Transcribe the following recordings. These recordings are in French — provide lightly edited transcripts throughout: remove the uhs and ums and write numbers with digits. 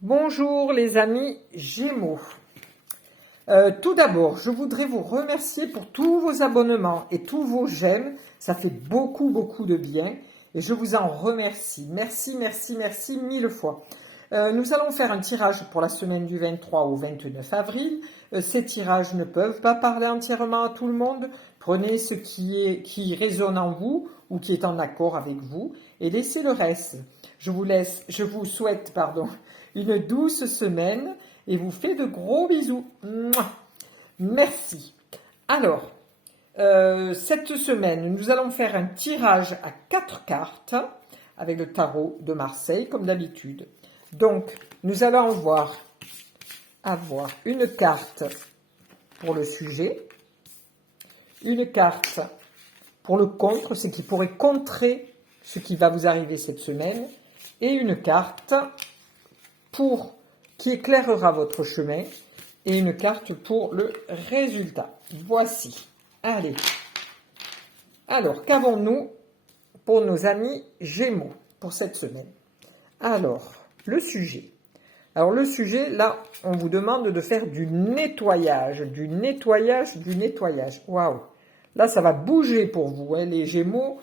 Bonjour les amis Gémeaux. Tout d'abord, je voudrais vous remercier pour tous vos abonnements et tous vos j'aime. Ça fait beaucoup de bien et je vous en remercie. Merci mille fois. Nous allons faire un tirage pour la semaine du 23 au 29 avril. Ces tirages ne peuvent pas parler entièrement à tout le monde. Prenez ce qui résonne en vous ou qui est en accord avec vous et laissez le reste. Je vous souhaite, une douce semaine et vous fais de gros bisous. Mouah. Merci. Alors, cette semaine, nous allons faire un tirage à 4 cartes avec le tarot de Marseille, comme d'habitude. Donc, nous allons avoir une carte pour le sujet, une carte pour le contre, ce qui pourrait contrer ce qui va vous arriver cette semaine, et une carte qui éclairera votre chemin, et une carte pour le résultat. Voici. Allez. Alors, qu'avons-nous pour nos amis Gémeaux pour cette semaine? Alors, le sujet. Alors, le sujet, là, on vous demande de faire du nettoyage. Waouh! Là, ça va bouger pour vous, hein, les Gémeaux.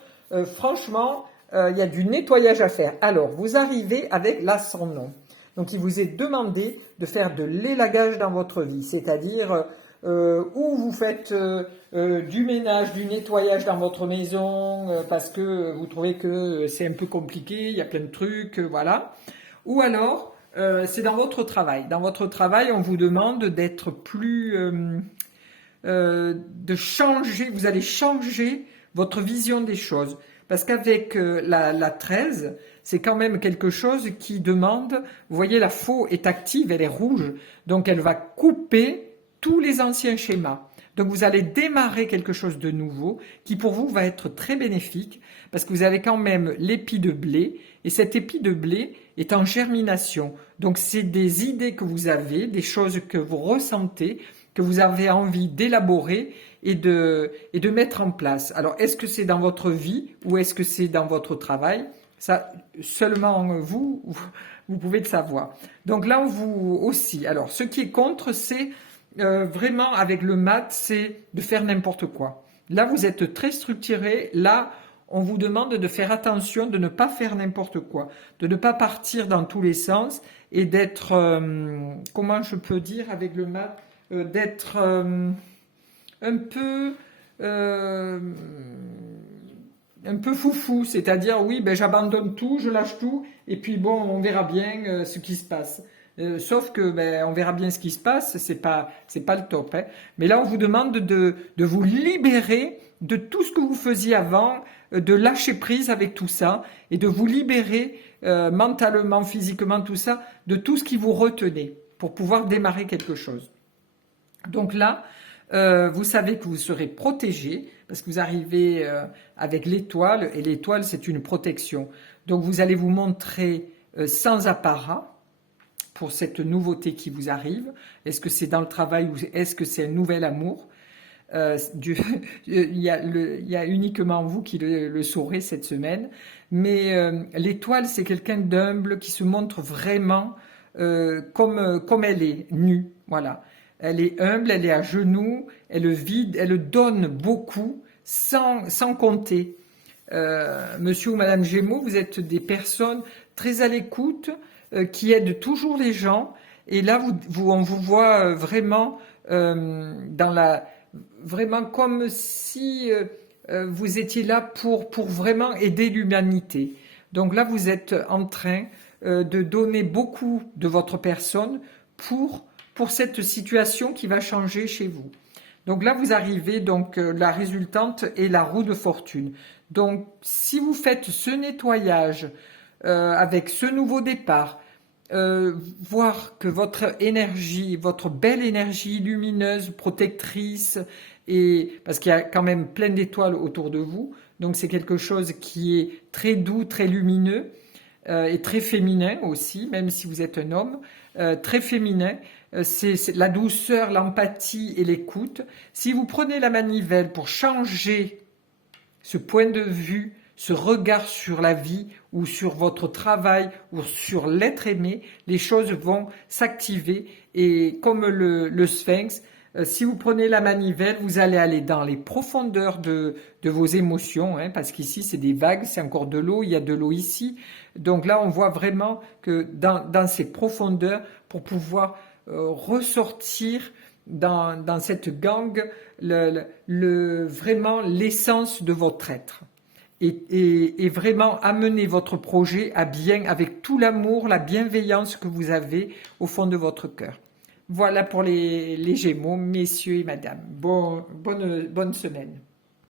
Franchement, il y a du nettoyage à faire. Alors, vous arrivez avec l'ascendant. Donc, il vous est demandé de faire de l'élagage dans votre vie, c'est-à-dire où vous faites du ménage, du nettoyage dans votre maison parce que vous trouvez que c'est un peu compliqué, il y a plein de trucs, voilà. Ou alors, c'est dans votre travail. Dans votre travail, on vous demande d'être plus... de changer, vous allez changer votre vision des choses. Parce qu'avec la 13, c'est quand même quelque chose qui demande, vous voyez, la faux est active, elle est rouge, donc elle va couper tous les anciens schémas. Donc vous allez démarrer quelque chose de nouveau qui pour vous va être très bénéfique parce que vous avez quand même l'épi de blé et cet épi de blé est en germination. Donc c'est des idées que vous avez, des choses que vous ressentez, que vous avez envie d'élaborer et de mettre en place. Alors, est-ce que c'est dans votre vie ou est-ce que c'est dans votre travail? Ça, seulement vous pouvez le savoir. Donc là, on vous aussi. Alors, ce qui est contre, c'est vraiment avec le mat, c'est de faire n'importe quoi. Là, vous êtes très structuré. Là, on vous demande de faire attention, de ne pas faire n'importe quoi, de ne pas partir dans tous les sens et d'être, comment je peux dire avec le mat, d'être euh, un peu foufou, c'est-à-dire oui, ben j'abandonne tout, je lâche tout, et puis bon, on verra bien ce qui se passe. Sauf que ben, on verra bien ce qui se passe, c'est pas le top. Hein. Mais là, on vous demande de vous libérer de tout ce que vous faisiez avant, de lâcher prise avec tout ça, et de vous libérer mentalement, physiquement, tout ça, de tout ce qui vous retenait, pour pouvoir démarrer quelque chose. Donc là, vous savez que vous serez protégé parce que vous arrivez avec l'étoile et l'étoile c'est une protection. Donc vous allez vous montrer sans apparat pour cette nouveauté qui vous arrive. Est-ce que c'est dans le travail ou est-ce que c'est un nouvel amour? Il y a uniquement vous qui le saurez cette semaine. Mais l'étoile c'est quelqu'un d'humble qui se montre vraiment comme elle est, nue. Voilà. Elle est humble, elle est à genoux, elle vide, elle donne beaucoup sans compter. Monsieur ou Madame Gémeaux, vous êtes des personnes très à l'écoute, qui aident toujours les gens. Et là, on vous voit vraiment vraiment comme si vous étiez là pour vraiment aider l'humanité. Donc là, vous êtes en train de donner beaucoup de votre personne pour cette situation qui va changer chez vous. Donc là, vous arrivez, donc la résultante est la roue de fortune. Donc, si vous faites ce nettoyage avec ce nouveau départ, voir que votre énergie, votre belle énergie lumineuse, protectrice, et parce qu'il y a quand même plein d'étoiles autour de vous, donc c'est quelque chose qui est très doux, très lumineux, et très féminin aussi, même si vous êtes un homme, très féminin. C'est la douceur, l'empathie et l'écoute. Si vous prenez la manivelle pour changer ce point de vue ce regard sur la vie ou sur votre travail ou sur l'être aimé, les choses vont s'activer et comme le sphinx, si vous prenez la manivelle, vous allez aller dans les profondeurs de vos émotions, hein, parce qu'ici c'est des vagues, c'est encore de l'eau, il y a de l'eau ici. Donc là, on voit vraiment que dans ces profondeurs, pour pouvoir ressortir dans cette gangue vraiment l'essence de votre être. Et vraiment amener votre projet à bien avec tout l'amour, la bienveillance que vous avez au fond de votre cœur. Voilà pour les Gémeaux, messieurs et madame. Bonne semaine.